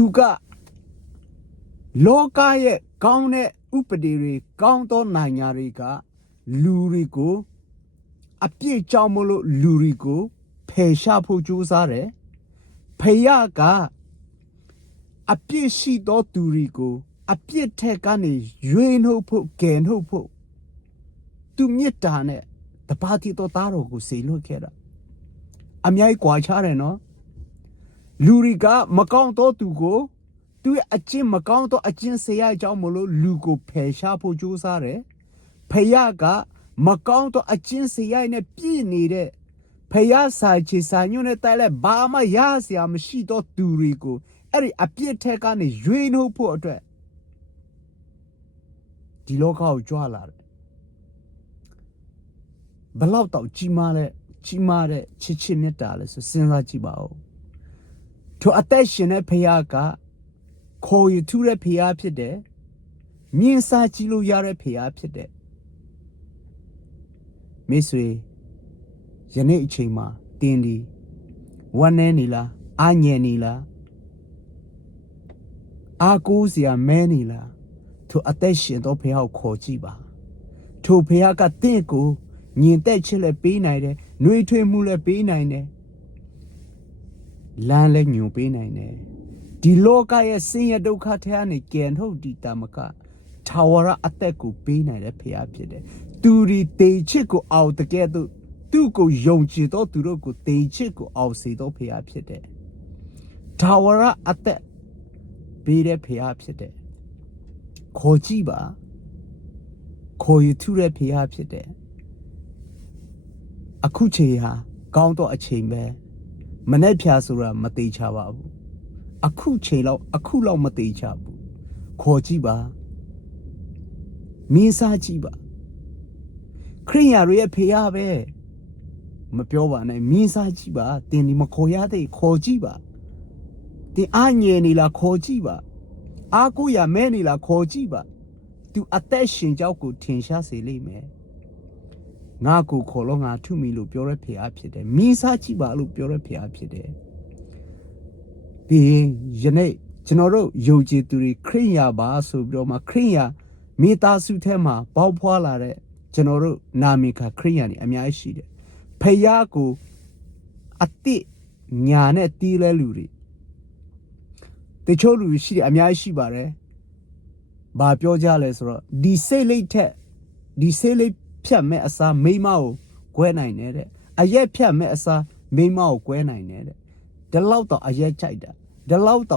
သူကလောကရဲ့ကောင်းတဲ့ဥပဒေတွေကောင်းသောနိုင်ငံတွေကလူတွေကိုအပြစ်ကြောင့်မလို့လူတွေကိုဖယ်ရှားဖို့ကြိုးစားတယ်ဖယားကအပြစ်ရှိသောသူတွေကိုအပြစ်ထက်ကနေရွေးနှုတ်ဖို့ကယ်နှုတ်ဖို့သူမြစ်တာနဲ့တပါးတီတော်သားတော်ကိုစေလွှတ်ခဲ့တာအမြိုက်ကွာချတယ်နော်လူတွေကမကောင်းသောသူကိုသူရဲ့အကျင့်မကောင်းသောအကျင့်စရိုက်ကြောင့်မလို့လူကိုဖယ်ရှားဖို့ကြိုးစားတယ်ဖယားကမကောင်းသောအကျင့်စရိုက်နဲ့ပြည့်နေတဲ့ဖယားစာချေစာညွန့်နဲ့တိုက်လိုက်ဘာမှရစရာမရှိသောသူတွေကိုအဲ့ဒီအပြစ်ထက်ကနေရွေးနှုတ်ဖို့အတွက်ဒီလောကကိုကြွလာတယ်ဘလောက်တော့ကြီးမားတဲ့ချစ်မြတ်တာလဲဆိုစဉ်းစားကြည့်ပါဦးထိုအသက်ရှင်တဲ့ဖယားကခေါ်ယူထူးတဲ့ဖယားဖြစ်တယ်မြင်စားကြည့်လို့ရတဲ့ဖယားဖြစ်တယ်မိတ်ဆွေယနေ့အချိန်မှာတင်းဒီဝမ်းနေနေလားအာညံနေလားအာကိုးစရာမဲနေလားထိုအသက်ရှင်သောဖယားကိုခေါ်ကြည့်ပါထိုဖယားကတင့်ကိုညင်သက်ချစ်လည်းပေးနိုင်တယ်နှွေးထွေးမှုလည်းပေးနိုင်တယ်လမ်းလည်းညွန်ပေးနိုင်တယ်ဒီလောကရဲ့ဆင်းရဲဒုက္ခထဲကနေကယ်ထုတ်ဒီတမကထာဝရအသက်ကိုပေးနိုင်တဲ့ဖယားဖြစ်တယ်သူဒီတေချစ်ကိုအောင်တကယ်သူကိုယုံကြည်တော့သူတို့ကိုတေချစ်ကိုအောင်စေတော့ဖယားဖြစ်တယ်ထာဝရအသက်ပေးတဲ့ဖယားဖြစ်တယ်ခေါ်ကြည့်ပါခေါ်ယူထူးတဲ့ဖယားဖြစ်တယ်အခုချိန်ဟာကောင်းတော့အချိန်ပဲမနေ့ဖြာဆိုတာမသေးချပါဘူးအခုချိန်လောက်မသေးချဘူးခေါ်ကြည့်ပါမင်းစားကြည့်ပါခရိယာတွေရဲ့ဖယားပဲမပြောပါနဲ့မင်းစားကြည့်ပါတင်ဒီမခေါ်ရသေးခေါ်ကြည့်ပါတင်အားငယ်နေလားခေါ်ကြည့်ပါအားကိုရမဲနေလားခေါ်ကြည့်ပါသူအသက်ရှင်ကြောက်ကိုထင်ရှားစေလိမ့်မယ်ငါကိုခေါ်လို့ငါထုမိလို့ပြောတဲ့ဖယားဖြစ်တယ်မင်းစားကြည့်ပါလို့ပြောတဲ့ဖယားဖြစ်တယ်ဒီယနေ့ကျွန်တော်တို့ယုံကြည်သူတွေခရိယာပါဆိုပြီးတော့မှခရိယာမိသားစုထဲမှာပေါက်ဖွာလာတဲ့ကျွန်တော်တို့နာမည်ခါခရိယာနေအများကြီးရှိတယ်ဖယားကိုအတိညာနဲ့တီးလဲလူတွေတချို့လူရှိတယ်အများကြီးရှိပါတယ်ဘာပြောကြလဲဆိုတော့ဒီစိတ်လိတ်ထက်ဒီစိတ်လိတ်ဖြတ်မဲ့အစားမိမကိုကွဲနိုင်တယ်တဲ့အရက်ဖြတ်မဲ့အစားမိမကိုကွဲနိုင်တယ်တဲ့ဒီလောက်တော့အရက်ကြိုက်တာဒီလောက်တော့